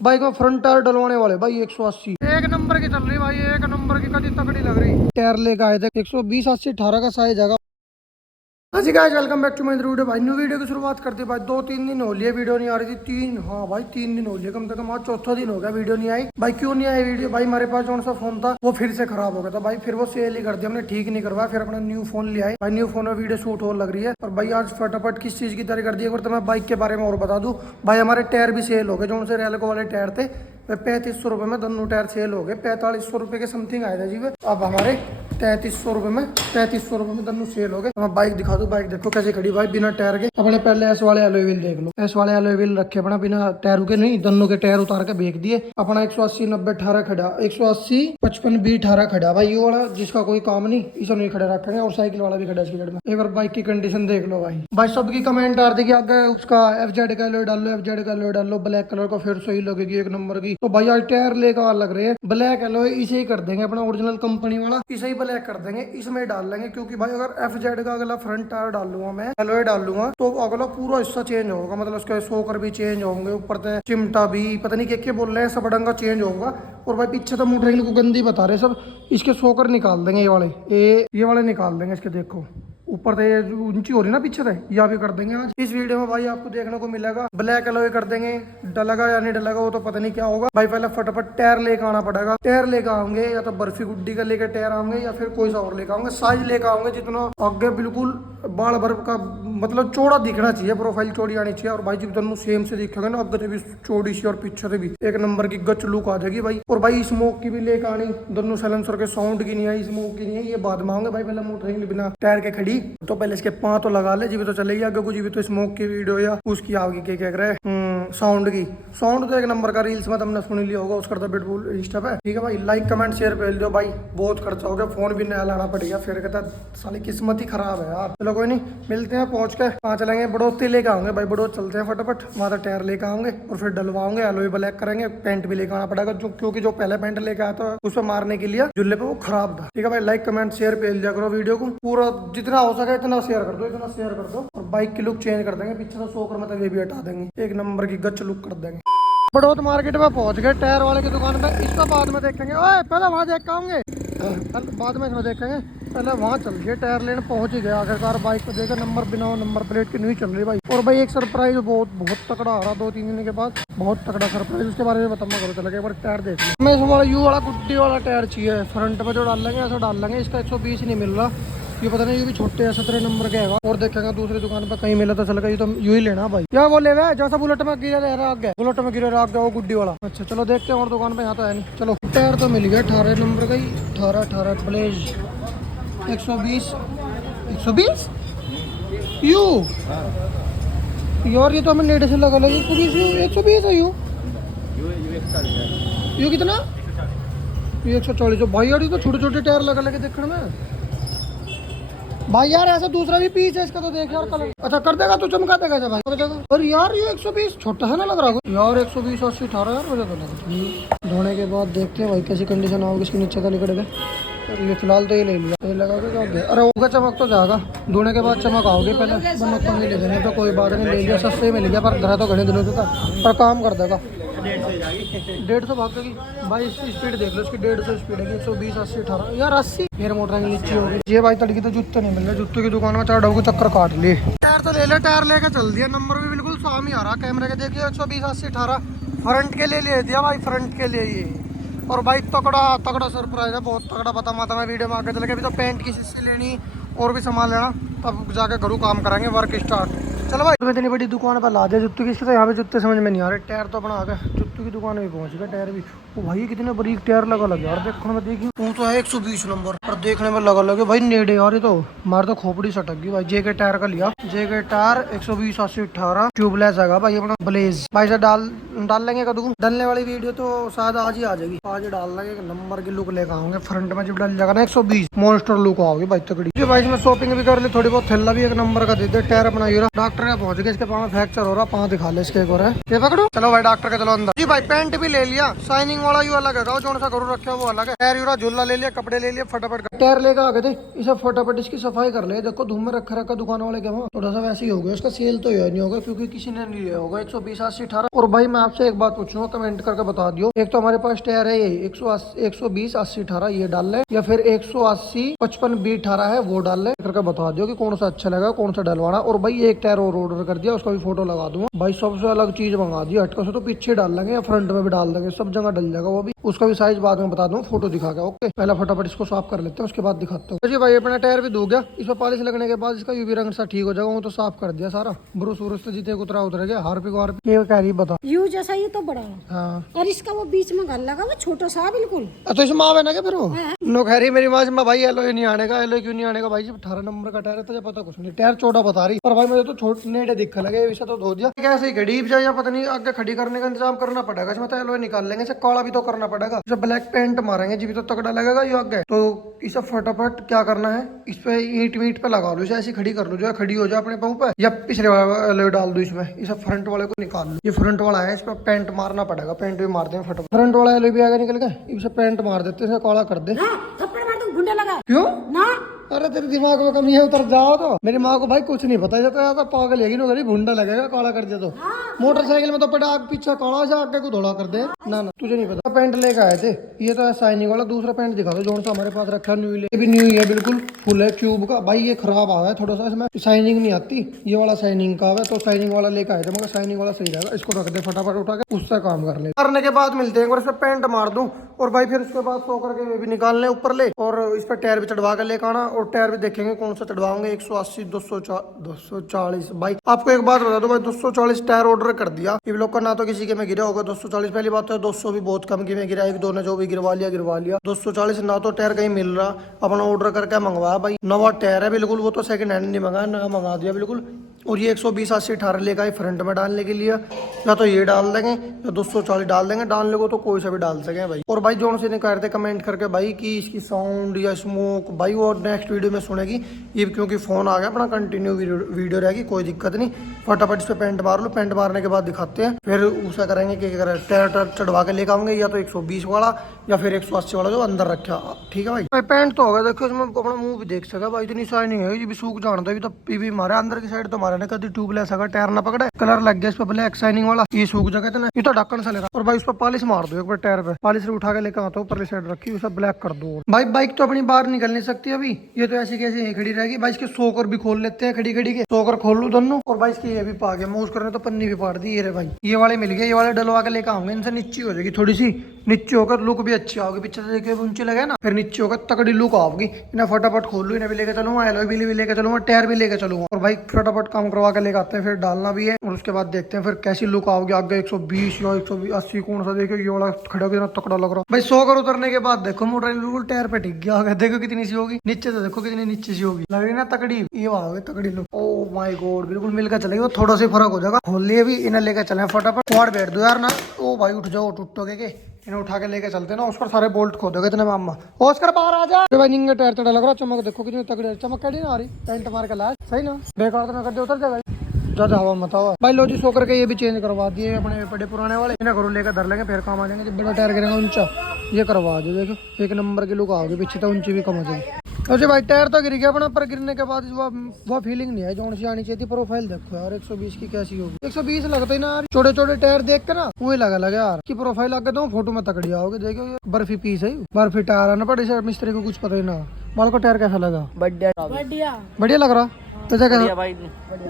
Bike में front tyre डलवाने वाले भाई 180 एक नंबर की चल रही भाई, एक नंबर की कदी तकड़ी लग रही। टायर लेके आए थे 120 80 18 का साइज है। हाँ जी guys, welcome back to my video. भाई न्यू वीडियो की शुरुआत करते भाई। 2-3 दिन हो लिए वीडियो नहीं आ रही थी। हाँ भाई 3 दिन हो लिए कम से कम। आज चौथा दिन हो गया वीडियो नहीं आई भाई। क्यों नहीं आई वीडियो भाई? हमारे पास कौन सा फोन था वो फिर से खराब हो गया था भाई। फिर वो सेल ही कर दिया हमने, ठीक नहीं करवाया। फिर अपना न्यू फोन लिया है भाई। न्यू फोन में वीडियो शूट हो लग रही है। और भाई आज फटाफट किस चीज की तैयारी कर दी है। तो मैं बाइक के बारे में और बता दूं भाई, हमारे टायर भी सेल हो गए। जो से रैलको वाले टायर थे 3500 रुपये में दोनों टायर सेल हो गए। 4500 रुपये के समथिंग आए थे जी। अब हमारे 3300 रुपये में 3500 रुपये में दोनों सेल हो गए। मैं बाइक दिखा दूं, बाइक देखो कैसे खड़ी भाई बिना टायर के। अपने पहले एस वाले एलॉय व्हील देख लो, एस वाले एलॉय व्हील रखे अपना बिना टायर के, नहीं दोनों के टायर उतार के बेच दिए। अपना 180 90 18 खड़ा, 180 55 20 18 खड़ा भाई। ये वाला जिसका कोई काम नहीं इसे नहीं खड़े रखेंगे। और साइकिल वाला भी खड़ा है में। एक बार बाइक की कंडीशन देख लो भाई। भाई सबकी कमेंट आ रही थी आगे उसका FZ का एलॉय डालो, FZ का एलॉय डालो ब्लैक कलर का, फिर सही लगेगी एक नंबर की। तो भाई आज टायर लेकर लग रहे हैं ब्लैक एलॉय, इसे ही कर देंगे अपना ओरिजिनल कंपनी वाला, इसे ही ब्लैक कर देंगे, इसमें डाल लेंगे। क्योंकि भाई अगर FZ का अगला फ्रंट टायर डाल लूंगा मैं, एलॉय डाल लूंगा, तो अगला पूरा हिस्सा चेंज होगा। मतलब उसके सोकर भी चेंज होंगे, ऊपर से चिमटा भी पता नहीं क्या बोल रहे हैं, सब ढंग का चेंज होगा। और भाई पीछे तो मोटरसाइकिल को गंदी बता रहे सब। इसके सोकर निकाल देंगे, ये वाले ये वाले निकाल देंगे इसके। देखो ऊपर से ये ऊंची हो रही ना पीछे से, यह भी कर देंगे आज इस वीडियो में भाई। आपको देखने को मिलेगा ब्लैक एलॉय कर देंगे। डलेगा या नहीं डलेगा वो तो पता नहीं क्या होगा भाई। पहले फटाफट टायर लेकर आना पड़ेगा। टायर लेकर आएंगे या तो बर्फी गुड्डी का लेकर टायर आएंगे, या फिर कोई सा और लेकर आएंगे। साइज लेकर आएंगे जितना आगे बिल्कुल बाल बर्फ का मतलब चौड़ा दिखना चाहिए, प्रोफाइल चौड़ी आनी चाहिए। और भाई जब दोनों सेम से दिखेगा ना, आगे से भी चौड़ी सी और पीछे से भी एक नंबर की गच लुक आ जाएगी भाई। और भाई स्मोक की भी लेकर आनी, दोनों साइलेंसर के साउंड की नहीं आई, स्मोक की नहीं है, ये बाद में आएंगे भाई। पहले मोटरसाइकिल बिना टायर के खड़ी, तो पहले इसके पाँव तो लगा ले, जी भी तो चलेगी आगे कुछ भी। तो स्मोक की वीडियो या उसकी आओगी क्या कह रहे हैं साउंड की। साउंड तो एक नंबर का रील्स में तुमने सुन लिया होगा, उसका तो बिल्कुल इंस्टा पे ठीक है भाई। लाइक कमेंट शेयर कर दो भाई, बहुत खर्चा हो गया। फोन भी नया लाना पड़ेगा। फिर कहता साली किस्मत ही खराब है यार। चलो कोई नहीं, मिलते हैं पहुंच के। कहाँ चलेंगे? बड़ोती लेकर आएंगे भाई। बड़ोत चलते हैं फटाफट, वहाँ टायर लेकर आएंगे और फिर डलवाओगे, एलॉय ब्लैक करेंगे। पेंट भी लेकर आना पड़ेगा क्योंकि जो पहले पेंट लेकर आया था उस पर मारने के लिए जुल्ले पे वो खराब था। ठीक है भाई, लाइक कमेंट शेयर भेज दिया करो वीडियो को। पूरा जितना हो सके इतना शेयर कर दो, इतना शेयर कर दो। और बाइक की लुक चेंज कर देंगे, पीछे से सोकर मतलब ये भी हटा देंगे, एक नंबर की गच लुक कर देंगे। बड़ौत मार्केट में पहुंच गए, टायर वाले की दुकान पे। इसका बाद में देखेंगे। ओए पहले वहाँ देख के आऊंगे, बाद में इसमें देखेंगे। पहले वहाँ चल गए, टायर लेने पहुंच ही गया आखिरकार। बाइक को देखा, नंबर बिना नंबर प्लेट की नहीं चल रही भाई। और भाई एक सरप्राइज बहुत बहुत तगड़ा आ रहा 2-3 दिन के बाद, बहुत तगड़ा सरप्राइज। उसके बारे में बताऊंगा, करो चला एक बार टायर देख लो। हमें इस वाला यू वाला गुड्डी वाला टायर चाहिए। फ्रंट में जो डाल लेंगे ऐसा डाल लेंगे। इसका 120 नहीं मिल रहा, ये पता नहीं, ये भी छोटे है 17 नंबर का है। और देखेंगा दूसरी दुकान पर कहीं मिला तो चलेगा। ये तो यू ही लेना भाई। क्या वो ले जैसा बुलेट में गिरे रहा गया, बुलेट में गिरे रहा गया वो गुड्डी वाला। अच्छा चलो देखते हैं और दुकान पे, यहाँ तो है नहीं। चलो टायर तो मिल गया 18 नंबर का ही, 18 ब्लेज 120 यू यार। ये तो हमें नेट से लगा लगी 120 है यू। यू कितना? 140 भाई यार। ये तो छोटे छोटे टायर लगा लगे देखने में भाई यार। ऐसा दूसरा भी पीस है इसका तो देख यार कलर। अच्छा कर देगा तो चमका देगा भाई, कर देगा। और यार ये 120 छोटा है ना लग रहा है यार। 120 80 18 यार मुझे तो लगा। धोने के बाद देखते हैं भाई कैसी कंडीशन आओगी इसके नीचे का लिखड़ेगा। ये फिलहाल तो ये ले लिया, ये लगा के क्या। अरे होगा चमक तो जाएगा, धोने के बाद चमक आओगे। पहले बनक तो नहीं ले देंगे तो कोई बात नहीं, ले लिया सस्ते में ले लिया। पर धरा तो घने दिनों का पर काम कर देगा। 150 भाग गई भाई। स्पीड देख लो इसकी, 150 स्पीड है। 120 80 18 यार 80 फिर मोटर नीचे होगी। ये भाई तड़की तो जूते नहीं मिल रहे। जूते की दुकान में 4 डब्बू चक्कर काट लिए। टायर तो ले ले, टायर लेके चल दिया। नंबर भी बिल्कुल सामने आ रहा कैमरे के, देखिए 120 80 18 फ्रंट के लिए ले दिया भाई, फ्रंट के लिए ये। और भाई तगड़ा तगड़ा सरप्राइज है, बहुत तगड़ा। बता माता मैं वीडियो में आगे चले। अभी तो पेंट की शीशी लेनी और भी सामान लेना, तब जाके घरों काम कराएंगे, वर्क स्टार्ट। चलो भाई तुम्हें इतनी बड़ी दुकान पर ला दिया जूते की। तो यहाँ पे जूते समझ में नहीं आ रहे। टायर तो अपना आ गया, जूते की दुकान में पहुंच गया। टायर भी ओ भाई कितने बरीक टायर लगा लगे यार। देखने में देखी तू तो है 120 नंबर, पर देखने में लगा लगे भाई नेड़े यार। ये तो मार तो खोपड़ी सटक गई भाई। जे के टायर का लिया, जे के टायर 120 80 18 ट्यूबलेस है भाई अपना ब्लेज भाई। से डाल लेंगे कदू। डलने वाली वीडियो तो शायद आज ही आ जाएगी, आज डाल लेंगे। एक नंबर की लुक लेकर आऊंगे। फ्रंट में जब डल जाएगा ना 120 मॉन्स्टर लुक आओगी भाई तगड़ी भाई। इसमें शॉपिंग भी कर ली थोड़ी बहुत, थैला भी एक नंबर का दे दे। टायर अपना ये डॉक्टर का पहुंच गया, इसके पाँव में फ्रैक्चर हो रहा, पाँव दिखा ले इसके। ये पकड़ो चलो भाई डॉक्टर के। चलो अंदर जी भाई। पेंट भी ले लिया, शाइनिंग वाला यू अलग है, जो सा करू रखा वो अलग है। टायर यूरा झूला ले लिया, कपड़े ले लिए फटाफट। टायर लेकर आ गए थे, इसे फटाफट इसकी सफाई कर ले। देखो धूम में रखा दुकान वाले के वहाँ थोड़ा सा वैसे ही हो गया। उसका सेल तो नहीं होगा क्योंकि किसी ने नहीं लिया होगा। 120 80 18 और भाई मैं आपसे एक बात पूछूंगा, कमेंट करके बता दियो। एक तो हमारे पास टायर है ये 120 80 18 ये डाल ले, या फिर 180 55 20 18 है वो डाल ले, करके बता दियो कि कौन सा अच्छा लगा, कौन सा डलवाना। और भाई एक टायर और ऑर्डर कर दिया, उसका भी फोटो लगा दूंगा भाई। सबसे अलग चीज मंगा दी हटके से, तो पीछे डाल लेंगे या फ्रंट में भी डाल देंगे, सब जगह डल जाएगा वो भी। उसका भी साइज बाद में बता दूंगा, फोटो दिखा के। ओके, पहला फटाफट इसको साफ कर लेते हैं, उसके बाद दिखाता हूँ। जी भाई अपना टायर भी धो गया, इस पर पॉलिश लगने के बाद इसका यूवी रंग सा ठीक हो जाएगा। वो तो साफ कर दिया सारा, ब्रूस व्रूस तो जितने उतरा उतर गया। हार्पिक वार्पिक ये कह रही बता यू जैसा ये तो बड़ा है। हाँ, और इसका वो बीच में गल लगा वो छोटा सा बिल्कुल। तो इस माँ बना क्या फिर वो नो कह रही मेरी माँ से, भाई एलो नहीं आने का, एलो क्यों नहीं आने का भाई? 18 नंबर का टायर है, तुझे पता कुछ नहीं, टायर छोटा बता रही। पर भाई मुझे तो छोटे नेटे दिखने लगे, विषय तो धो दिया। कैसे ही घड़ी जाए या पता नहीं, आगे खड़ी करने का इंतजाम करना पड़ेगा। इसमें तो एलो निकाल लेंगे, इसे काला भी तो करना पड़ेगा। इसे ब्लैक पेंट मारेंगे जी भी तो तगड़ा लगेगा ये आगे। तो इसे फटाफट क्या करना है, इस पे ईंट वीट पे लगा लो, इसे ऐसी खड़ी कर लो, जो खड़ी हो जाए अपने पाँव पे, या पिछले वाले एलो डाल दो इसमें। इसे फ्रंट वाले को निकाल लो, ये फ्रंट वाला है, इस पे पेंट मारना पड़ेगा। पेंट भी मारते हैं फटाफट, फ्रंट वाला एलो भी आगे निकल गया, इसे पेंट मार देते हैं, काला कर दे। थप्पड़ मार दूं, गुंडा लगा क्यों ना? अरे तेरे दिमाग में कमी है, उतर जाओ। तो मेरी माँ को भाई कुछ नहीं पता जाता, तो पागल है कि भुंडा लगेगा काला कर दे तो। मोटरसाइकिल में तो पड़ा आग पीछे काला से आगे को धोला कर दे ना। तुझे नहीं पता। पेंट लेके आए थे, ये तो है शाइनिंग वाला। दूसरा पेंट दिखा दो, जो सा हमारे पास रखा है न्यू। ये भी न्यू ही है, बिल्कुल फुल है क्यूब का। भाई ये खराब आ रहा है थोड़ा सा, इसमें शाइनिंग नहीं आती, ये वाला शाइनिंग का है। तो शाइनिंग वाला लेके आए थे, मगर शाइनिंग वाला सही रहेगा। इसको रख दे फटाफट उठा के, उससे काम कर ले। करने के बाद मिलते हैं, एक बार इसमें पेंट मार दूं, और भाई फिर उसके बाद सो करके भी निकालने ऊपर ले, और इस पर टायर भी चढ़वा के लेकर आना। और टायर भी देखेंगे कौन सा चढ़वाओगे, 180 240। भाई आपको एक बात बता दो भाई, 240 टायर ऑर्डर कर दिया। इन लोग का ना तो किसी के में गिरा होगा 240। पहली बात तो 200 भी बहुत कम की में गिरा, एक दो ने जो भी गिरवा लिया। 240 ना तो टायर कहीं मिल रहा, अपना ऑर्डर करके मंगवाया भाई। नवा टायर है बिल्कुल, वो तो सेकंड हैंड नहीं मंगाया, नया मंगा दिया बिल्कुल। और ये 120 80 18 लेकर आए फ्रंट में डालने के लिए, या तो ये डाल देंगे या 240 डाल देंगे। डालने को तो कोई सा भी डाल सके भाई। और भाई जोन से ने कह रहे थे कमेंट करके भाई कि इसकी साउंड या स्मोक भाई वो नेक्स्ट वीडियो में सुनेगी ये, क्योंकि फोन आ गया अपना, कंटिन्यू वीडियो रहेगी, कोई दिक्कत नहीं। फटाफट इस पे पेंट मार लो, पेंट मारने के बाद दिखाते हैं, फिर उसे करेंगे कि टायर चढ़वा के लेकर आएंगे, या तो 120 वाला या फिर 180 वाला जो अंदर रखा। ठीक है भाई पेंट तो होगा, देखो इसमें अपना मुंह भी देख सका भाई, इतनी शाइनिंग है, ये भी सूख जानता है। तो पीवी मारे अंदर की साइड तो मारे ना, कभी ट्यूबलेस अगर टायर ना पकड़े, कलर लग गया इस पे ब्लैक शाइनिंग वाला, ये सूख जाएगा इतना, ये तो ढक्कन से लेगा। और भाई उस पर पॉलिश मार दो एक बार, टायर पे पॉलिश से उठा के लेकर आता हूँ, ऊपर साइड रखी उसे ब्लैक कर दो। भाई बाइक तो अपनी बाहर निकल नहीं सकती अभी, ये तो ऐसी कैसी यहीं खड़ी रहेगी भाई। इसके सोकर भी खोल लेते हैं, खड़ी खड़ी के सोकर खोल लूं दोनों। और भाई इसकी ये भी पा गया, मूव करने तो पन्नी भी पाड़ दी। ये रे भाई ये वाले मिल गए, ये वाले डलवा के लेकर आऊंगे, इनसे नीचे हो जाएगी थोड़ी सी, नीचे होकर लुक भी अच्छी आओगी। पीछे से देखिए ऊंचे लगे ना, फिर नीचे होकर तगड़ी लुक आओगी। इन्हें फटाफट खोल लूं, इन्हें भी लेकर चलूंगा, एलॉय व्हील भी लेकर चलूंगा, टायर भी लेकर चलूंगा। और भाई फटाफट काम करवा के लेकर आते हैं, फिर डालना भी है। और उसके बाद देखते हैं फिर कैसी लुक आओगी आगे। 120 या 180 कौन सा देखो, ये वाला खड़ा कितना तकड़ा लग रहा भाई। 100 कर उतरने के बाद देखो मोटर बिल्कुल टायर पे टिक गया होगा, देखो कितनी सी होगी। नीचे से देखो कितनी नीचे सी होगी, लग रही ना तकड़ी। ये आओगे तकड़ी लुक, ओ माय गॉड बिल्कुल मिलकर चलेगी। वो थोड़ा सा फर्क हो जाएगा। खोल लिए भी, इन्हें लेकर चले फटाफट। क्वाड बैठ दो यार ना, ओ भाई उठ जाओ, टूटोगे के। इन्हें उठा के लेके चलते ना, उस पर सारे बोल्ट खोदोगे इतने मामा। ओस्कर बाहर आ जा भाई, निंगे टायर तड़ा लग रहा। चमक देखो कितनी तगड़ी, चमक कैडी ना आ रही, पेंट मार के लाए सही ना, बेकार तो ना कर दे, उतर जा भाई, ज्यादा हवा मत आओ भाई। लो जी सो करके ये भी चेंज करवा दिए अपने बड़े पुराने वाले, इन्हें करो लेकर धर लेंगे, फिर काम आ जाएंगे। जब बड़ा टायर गिरेगा ऊंचा, ये करवा दो, देखो एक नंबर की लुक आओगे, पीछे तो ऊंची भी कम हो जाएगी। अच्छा भाई टायर तो गिर गया अपना, पर गिरने के बाद वो फीलिंग नहीं है जो सी आनी चाहिए थी। प्रोफाइल देखो यार 120 की कैसी होगी, 120 लगता ही ना यार, छोटे छोटे टायर देख के ना वही लगा यार की प्रोफाइल आगे तो फोटो में तकड़ी आओगे। देखो ये बर्फी पीस है, बर्फी टायर आना पड़े सर, मिस्त्री को कुछ पता ही ना। माल को टायर कैसा लगा? बढ़िया लग रहा तो कैसा?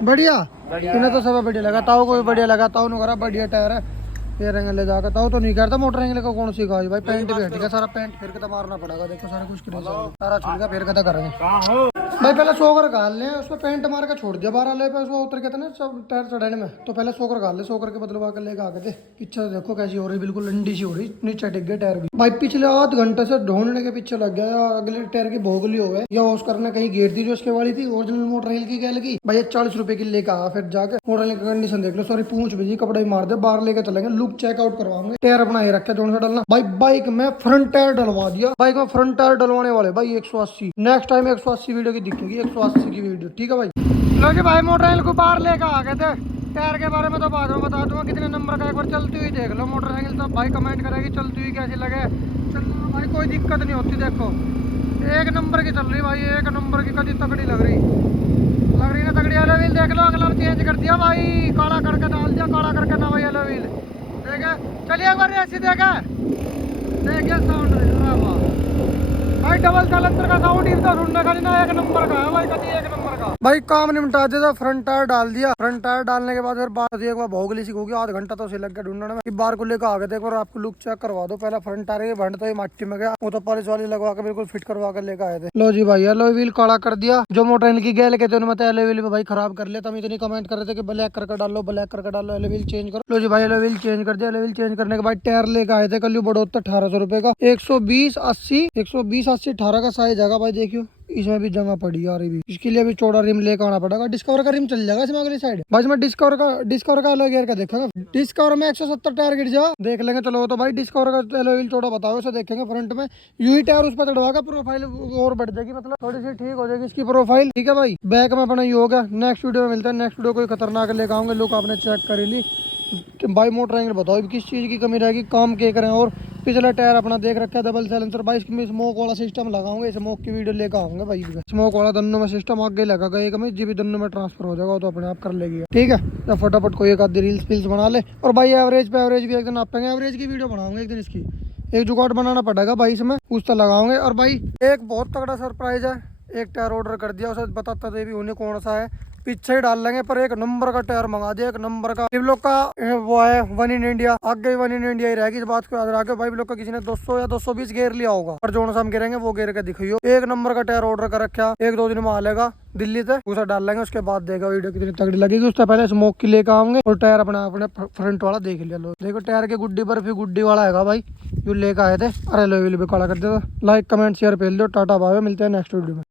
बढ़िया इन्हें तो सब बढ़िया लगा, ताऊ को भी बढ़िया लगा, ताऊ ने करा बढ़िया टायर है। ये रेंगल ले जाकर ताऊ तो नहीं करता मोटर रेंगल का कौन सी गाज भाई। पेंट भी हट गया सारा, पेंट फिर के तो मारना पड़ेगा। देखो सारा कुछ सारा छूट गया, फिर कदा करेंगे भाई। पहले सोकर गाल ले, उसमें पेंट मार के छोड़ दिया बारह ले पे, उसको उतर के ना सब टायर चढ़ाने में। तो पहले सोकर गाल ले, सोकर के बदलवा कर लेके आगे थे। पीछे से देखो कैसी हो रही, बिल्कुल लंडी सी हो रही, नीचे टिक गए टायर भी भाई। पिछले आध घंटे से ढूंढने के पीछे लग गया, अगले टायर की भोगली हो गए, या उस करने कहीं गेट दी जो उसके वाली थी ओरिजिनल मोटर हिल की गैल की भाई। 40 रुपए की लेके आया, फिर जाके मोटर की कंडीशन देख लो, सॉरी पूछ भी कपड़े मार दे, बाहर लेके चलेंगे, लुक चेकआउट करवाऊंगे। टायर अपना ये रखा जोन से डालना भाई। बाइक में फ्रंट टायर डलवा दिया, बाइक में फ्रंट टायर डलवाने वाले भाई 180। नेक्स्ट टाइम 180 वीडियो की दिखेगी, 180 की वीडियो, ठीक है भाई। लो जी भाई मोटरसाइकिल को बाहर लेकर आ गए थे। टायर के बारे में तो बाद में बता दूंगा कितने नंबर का, एक बार चलती हुई देख लो मोटरसाइकिल, तो भाई कमेंट करेगी चलती हुई कैसी लगे। चलना भाई कोई दिक्कत नहीं होती, देखो एक नंबर की चल रही भाई, एक नंबर की कभी तगड़ी लग रही ना तगड़ी। एलो व्हील देख लो, अगला चेंज कर दिया भाई, काला करके डाल दिया, काला करके ना भाई एलो व्हील देखा चलिए एक बार ऐसी देखा देखिए साउंड भाई डबल सलेंसर का साउंड इतना सुनने का नहीं ना एक नंबर का है भाई कभी एक नंबर का भाई काम निपटा दिया फ्रंट टायर डाल दिया फ्रंट टायर डालने के बाद फिर बात एक बार भोगली सी होगी आध घंटा तो उसे लग गया ढूंढने में बार को लेकर आ गए थे और आपको लुक चेक करवा दो पहला फ्रंट टायर की भंड तो ये मट्टी में गया वो तो पॉलिश वाली लगवा के बिल्कुल फिट करवा कर लेकर आए थे लो जी भाई एलो व्हील काला कर दिया जो मोटर इनकी गैल के थे उन्होंने एलो व्हील भाई खराब कर लिया हम इतनी कमेंट कर रहे थे कि ब्लैक करके डालो ब्लैक करके डालो एलो व्हील चेंज करो लो जी भाई एलो व्हील चेंज कर दिया एलो व्हील चेंज करने के बाद टायर लेकर आए थे कल बड़ोत्तर 1800 रुपए का 120 80 18 का साइज आएगा भाई देखियो इसमें भी जगह पड़ी यार भी इसके लिए भी चौड़ा रिम लेकर आना पड़ेगा डिस्कवर का रिम चल जाएगा इसमें अगली साइड भाई इसमें डिस्कवर का अलग गियर का देखेंगे डिस्कवर में 170 टायर गिर जाओ देख लेंगे चलो तो भाई डिस्कवर का एलो व्हील चौड़ा बताओ उसे देखेंगे फ्रंट में यू ही टायर उस पर चढ़वा का प्रोफाइल और बढ़ जाएगी मतलब थोड़ी सी ठीक हो जाएगी इसकी प्रोफाइल ठीक है भाई बैक में अपना ये हो गया नेक्स्ट वीडियो में मिलता है नेक्स्ट वीडियो कोई खतरनाक लेकर आऊंगे लुक आपने चेक कर ली भाई मोटर एंगल बताओ किस चीज की कमी रहेगी काम के करें और पिछला टायर अपना देख रखा है डबल साइलेंसर भाई इसमें स्मोक वाला सिस्टम लगाऊंगे स्मोक की वीडियो लेकर आऊंगा भाई स्मोक वाला दोनों में सिस्टम आगे लगा एक में जीबी दोनों में ट्रांसफर हो जाएगा तो अपने आप कर लेगी ठीक है तो फटाफट कोई एक आधी रील्स फिल्स बना ले और भाई एवरेज पे एवरेज भी एक दिन नापेंगे एवरेज की वीडियो बनाऊंगे एक दिन इसकी एक जुगाड़ बनाना पड़ेगा भाई इसमें कुछ तो लगाओगे और भाई एक बहुत तगड़ा सरप्राइज है एक टायर ऑर्डर कर दिया उसे बताता दे भी उन्हें कौन सा है पीछे ही डाल लेंगे पर एक नंबर का टायर मंगा दिया एक नंबर का इन लोग का वो है वन इन इंडिया आगे वन इन इंडिया ही रहेगी इस बात को याद रखो भाई लोग का किसी ने 200 या 220 गेयर लिया होगा पर जो सा हम गिरेंगे वो गेयर का दिखाइयो एक नंबर का टायर ऑर्डर कर रखा एक दो दिन में आ लेगा दिल्ली से उसे डाल लेंगे उसके बाद देगा वीडियो कितनी तगड़ी लगेगी उससे पहले स्मोक की लेकर आएंगे और टायर अपने अपने फ्रंट वाला देख लिया लो देखो टायर के गुड्डी पर फिर गुड्डी वाला है भाई जो लेकर आए थे अरे लो भी काला कर दिया लाइक कमेंट शेयर पेल दो टाटा बाय मिलते हैं नेक्स्ट वीडियो में।